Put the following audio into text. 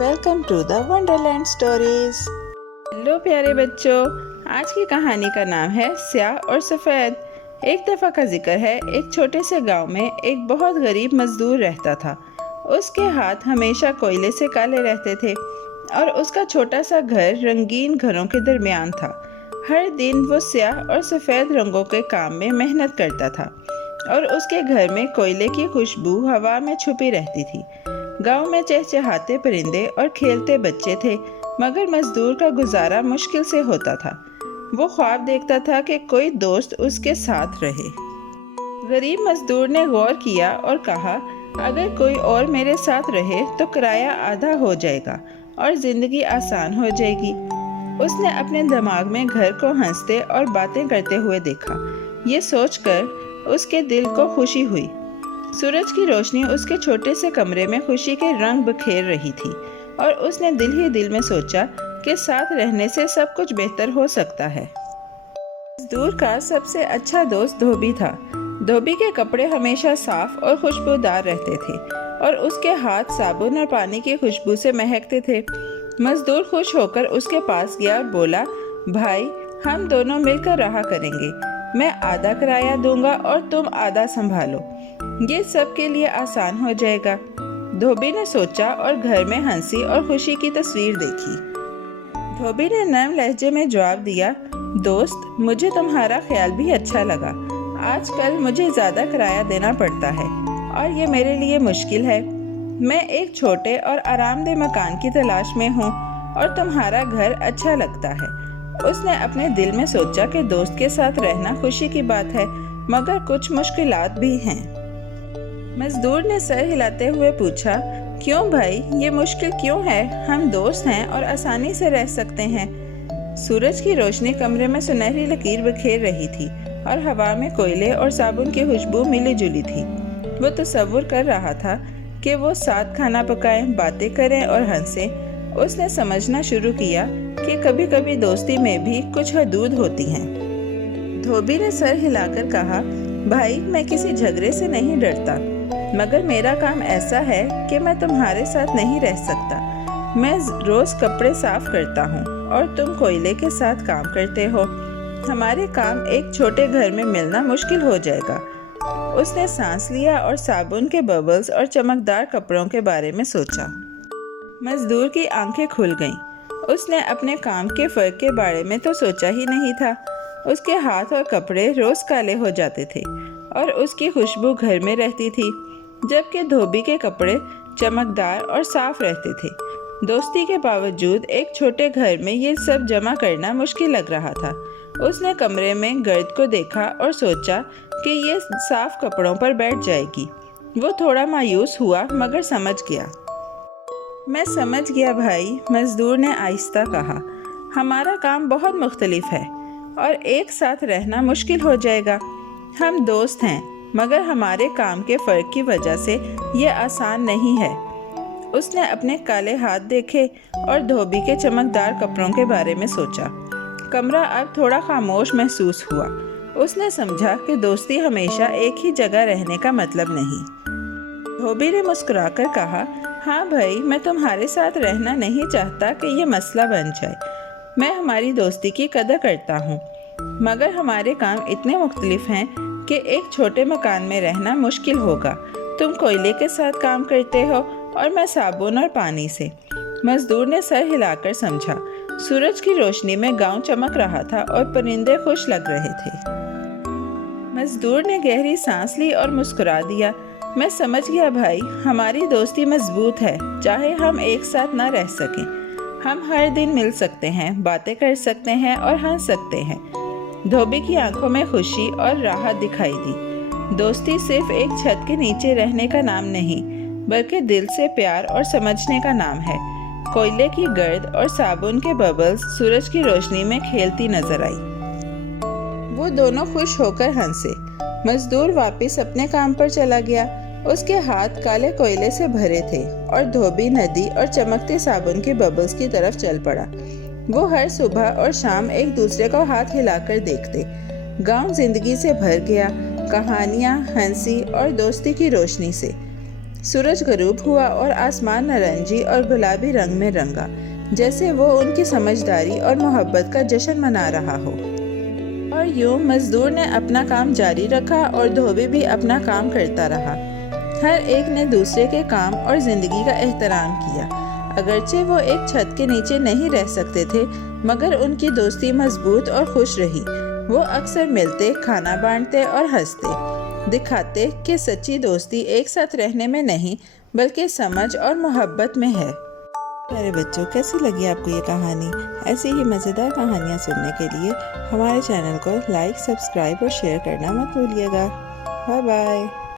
Welcome to the wonderland stories. Hello प्यारे बच्चों, आज की कहानी का नाम है स्याह और सफ़ेद। एक दफ़ा का जिक्र है, एक छोटे से गांव में एक बहुत गरीब मजदूर रहता था। उसके हाथ हमेशा कोयले से काले रहते थे और उसका छोटा सा घर रंगीन घरों के दरमियान था। हर दिन वो स्याह और सफ़ेद रंगों के काम में मेहनत करता था और उसके घर में कोयले की खुशबू हवा में छुपी रहती थी। गांव में चहचहाते परिंदे और खेलते बच्चे थे, मगर मजदूर का गुजारा मुश्किल से होता था। वो ख्वाब देखता था कि कोई दोस्त उसके साथ रहे। गरीब मजदूर ने गौर किया और कहा, अगर कोई और मेरे साथ रहे तो किराया आधा हो जाएगा और ज़िंदगी आसान हो जाएगी। उसने अपने दिमाग में घर को हंसते और बातें करते हुए देखा। ये सोचकर उसके दिल को खुशी हुई। सूरज की रोशनी उसके छोटे से कमरे में खुशी के रंग बिखेर रही थी और उसने दिल ही दिल में सोचा कि साथ रहने से सब कुछ बेहतर हो सकता है। मजदूर का सबसे अच्छा दोस्त धोबी था। धोबी के कपड़े हमेशा साफ और खुशबूदार रहते थे और उसके हाथ साबुन और पानी की खुशबू से महकते थे। मजदूर खुश होकर उसके पास गया और बोला, भाई, हम दोनों मिलकर रहा करेंगे। मैं आधा किराया दूंगा और तुम आधा संभालो। ये सब के लिए आसान हो जाएगा। धोबी ने सोचा और घर में हंसी और खुशी की तस्वीर देखी। धोबी ने नरम लहजे में जवाब दिया, दोस्त, मुझे तुम्हारा ख्याल भी अच्छा लगा। आजकल मुझे ज़्यादा किराया देना पड़ता है और ये मेरे लिए मुश्किल है। मैं एक छोटे और आरामदेह मकान की तलाश में हूँ और तुम्हारा घर अच्छा लगता है। उसने अपने दिल में सोचा कि दोस्त के साथ रहना खुशी की बात है, मगर कुछ मुश्किलात भी हैं। मजदूर ने सर हिलाते हुए पूछा, क्यों भाई, ये मुश्किल क्यों है? हम दोस्त हैं और आसानी से रह सकते हैं। सूरज की रोशनी कमरे में सुनहरी लकीर बिखेर रही थी और हवा में कोयले और साबुन की खुशबू मिली जुली थी। वो तसव्वुर कर रहा था कि वो साथ खाना पकाएं, बातें करें और हंसें। उसने समझना शुरू किया कि कभी कभी दोस्ती में भी कुछ हदूद होती हैं। धोबी ने सर हिलाकर कहा, भाई, मैं किसी झगड़े से नहीं डरता, मगर मेरा काम ऐसा है कि मैं तुम्हारे साथ नहीं रह सकता। मैं रोज कपड़े साफ करता हूँ और तुम कोयले के साथ काम करते हो। हमारे काम एक छोटे घर में मिलना मुश्किल हो जाएगा। उसने सांस लिया और साबुन के बबल्स और चमकदार कपड़ों के बारे में सोचा। मजदूर की आंखें खुल गईं। उसने अपने काम के फर्क के बारे में तो सोचा ही नहीं था। उसके हाथ और कपड़े रोज काले हो जाते थे और उसकी खुशबू घर में रहती थी, जबकि धोबी के कपड़े चमकदार और साफ रहते थे। दोस्ती के बावजूद एक छोटे घर में ये सब जमा करना मुश्किल लग रहा था। उसने कमरे में गर्द को देखा और सोचा कि ये साफ कपड़ों पर बैठ जाएगी। वो थोड़ा मायूस हुआ, मगर समझ गया। मैं समझ गया भाई, मजदूर ने आहिस्ता कहा। हमारा काम बहुत मुख्तलिफ है और एक साथ रहना मुश्किल हो जाएगा। हम दोस्त हैं, मगर हमारे काम के फ़र्क की वजह से ये आसान नहीं है। उसने अपने काले हाथ देखे और धोबी के चमकदार कपड़ों के बारे में सोचा। कमरा अब थोड़ा खामोश महसूस हुआ। उसने समझा कि दोस्ती हमेशा एक ही जगह रहने का मतलब नहीं। धोबी ने मुस्कुराकर कहा, हाँ भाई, मैं तुम्हारे साथ रहना नहीं चाहता कि ये मसला बन जाए। मैं हमारी दोस्ती की कदर करता हूँ, मगर हमारे काम इतने मुख्तलिफ हैं कि एक छोटे मकान में रहना मुश्किल होगा। तुम कोयले के साथ काम करते हो और मैं साबुन और पानी से। मजदूर ने सर हिलाकर समझा। सूरज की रोशनी में गांव चमक रहा था और परिंदे खुश लग रहे थे। मजदूर ने गहरी सांस ली और मुस्कुरा दिया। मैं समझ गया भाई, हमारी दोस्ती मजबूत है, चाहे हम एक साथ ना रह सकें। हम हर दिन मिल सकते हैं, बातें कर सकते हैं और हंस सकते हैं। धोबी की आंखों में खुशी और राहत दिखाई दी। दोस्ती सिर्फ एक छत के नीचे रहने का नाम नहीं, बल्कि दिल से प्यार और समझने का नाम है। कोयले की गर्द और साबुन के बबल्स सूरज की रोशनी में खेलती नजर आई। वो दोनों खुश होकर हंसे। मजदूर वापस अपने काम पर चला गया। उसके हाथ काले कोयले से भरे थे और धोबी नदी और चमकते साबुन के बबल्स की तरफ चल पड़ा। वो हर सुबह और शाम एक दूसरे को हाथ हिलाकर देखते। गांव जिंदगी से भर गया, कहानियाँ, हंसी और दोस्ती की रोशनी से। सूरज गरूब हुआ और आसमान नारंगी और गुलाबी रंग में रंगा, जैसे वो उनकी समझदारी और मोहब्बत का जश्न मना रहा हो। और यूं मजदूर ने अपना काम जारी रखा और धोबी भी अपना काम करता रहा। हर एक ने दूसरे के काम और ज़िंदगी का एहतराम किया। अगरचे वो एक छत के नीचे नहीं रह सकते थे, मगर उनकी दोस्ती मजबूत और खुश रही। वो अक्सर मिलते, खाना बांटते और हंसते, दिखाते कि सच्ची दोस्ती एक साथ रहने में नहीं बल्कि समझ और मोहब्बत में है। प्यारे बच्चों, कैसी लगी आपको ये कहानी? ऐसी ही मज़ेदार कहानियाँ सुनने के लिए हमारे चैनल को लाइक, सब्सक्राइब और शेयर करना मत भूलिएगा। Bye bye.